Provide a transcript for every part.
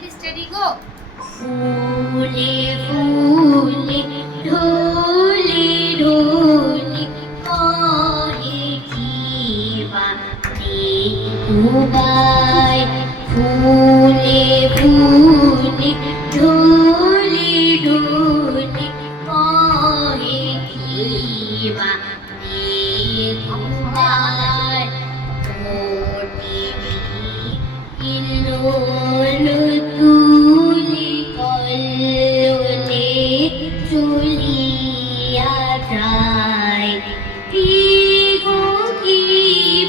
Ready, steady, go. फूले फूले ढोले ढोले कहे जीवाते डूबाय फूले फूले ढोले ढोले कहे जीवाते डूबाय कोटि इल्लोल तुले কল্লোলে চলিয়া যায় পিগো কি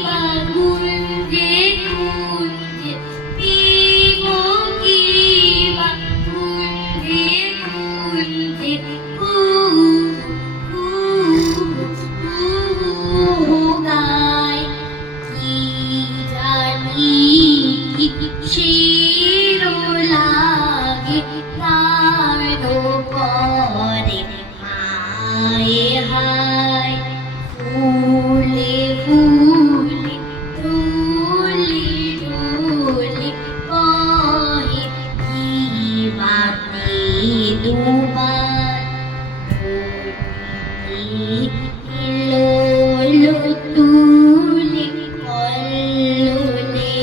বাগুঞ্জে কুঞ্জে পিগো কি বাগুঞ্জে কুঞ্জে গায় কি জানি কিসের লাগে কারো করে হায় হায় ফুলে ফুলে ঢোলে ঢোলে কহে জীবাতে ডুবায় ইলোলো তুলে কল্লোলে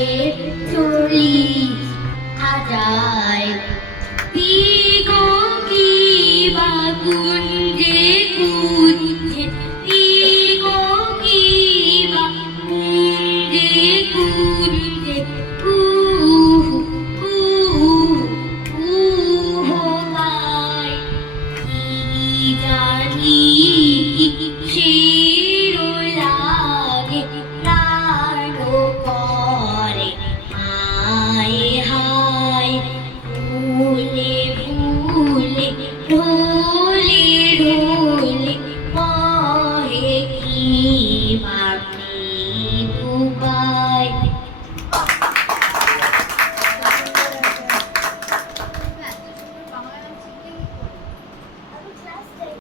চলিয়া যায় পিগো কি বাগুঞ্জে কুঞ্জে পিগো কি বাগুঞ্জে কুঞ্জে গায় কি জানি কিসের লাগে প্রাণো করে হায় হায় ফুলে ফুলে ঢোলে ঢোলে